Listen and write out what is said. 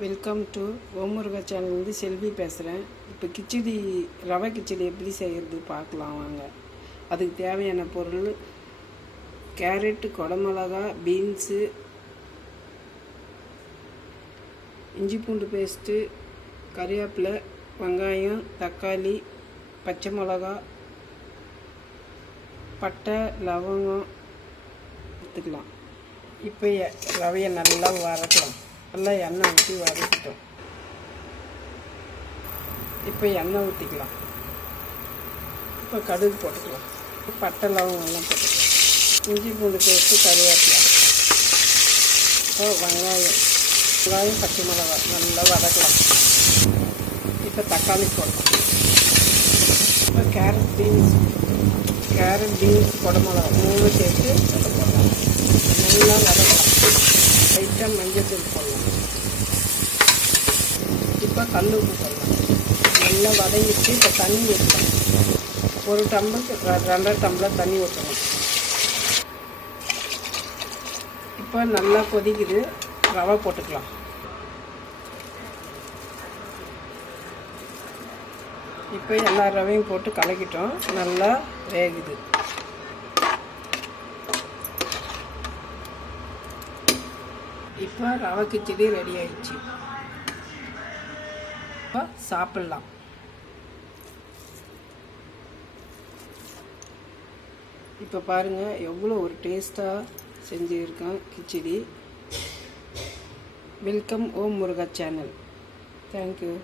Welcome to ஓம் முருகா சேனல்லேருந்து செல்வி பேசுகிறேன். இப்போ கிச்சடி ரவை கிச்சடி எப்படி செய்கிறது பார்க்கலாம் வாங்க. அதுக்கு தேவையான பொருள் கேரட்டு, குடமிளகா, பீன்ஸு, இஞ்சி பூண்டு பேஸ்ட்டு, கறிவேப்பிலை, வெங்காயம், தக்காளி, பச்சை மிளகா, பட்டை, லவங்கம் எடுத்துக்கலாம். இப்போ ரவையை நல்லா வதக்கலாம். நல்லா எண்ணெய் ஊற்றி வதக்கிட்டோம். இப்போ எண்ணெய் ஊற்றிக்கலாம். இப்போ கடுகு போட்டுக்கலாம். பட்டை லவங்கெல்லாம் போட்டுக்கலாம். இஞ்சி பூண்டு பேஸ்ட்டு, கறிவேப்பிலை, இப்போ வெங்காயம், பச்சை மிளகாய் நல்லா வதக்கலாம். இப்போ தக்காளி போடலாம். இப்போ கேரட், பீன்ஸ், குடமிளகா 3 சேர்த்து போடலாம். நல்லா வதக்கலாம். லைட்டாக மஞ்சள் தூள் போடலாம். இப்போ கல் உப்பு போடலாம். நல்லா வதங்கிட்டு இப்போ தண்ணி ஊற்றணும். 1 டம்ளர் 2.5 டம்ளர் தண்ணி ஊற்றணும். இப்போ நல்லா கொதிக்குது. ரவை போட்டுக்கலாம். இப்போ எல்லா ரவையும் போட்டு கலக்கிட்டோம். நல்லா வேகுது. இப்போ ரவை கிச்சடி ரெடி ஆயிடுச்சு. இப்போ சாப்பிட்லாம். இப்போ பாருங்கள் எவ்வளோ ஒரு டேஸ்ட்டாக செஞ்சுருக்கேன் கிச்சடி. வெல்கம் ஓம் முருகா சேனல். தேங்க்யூ.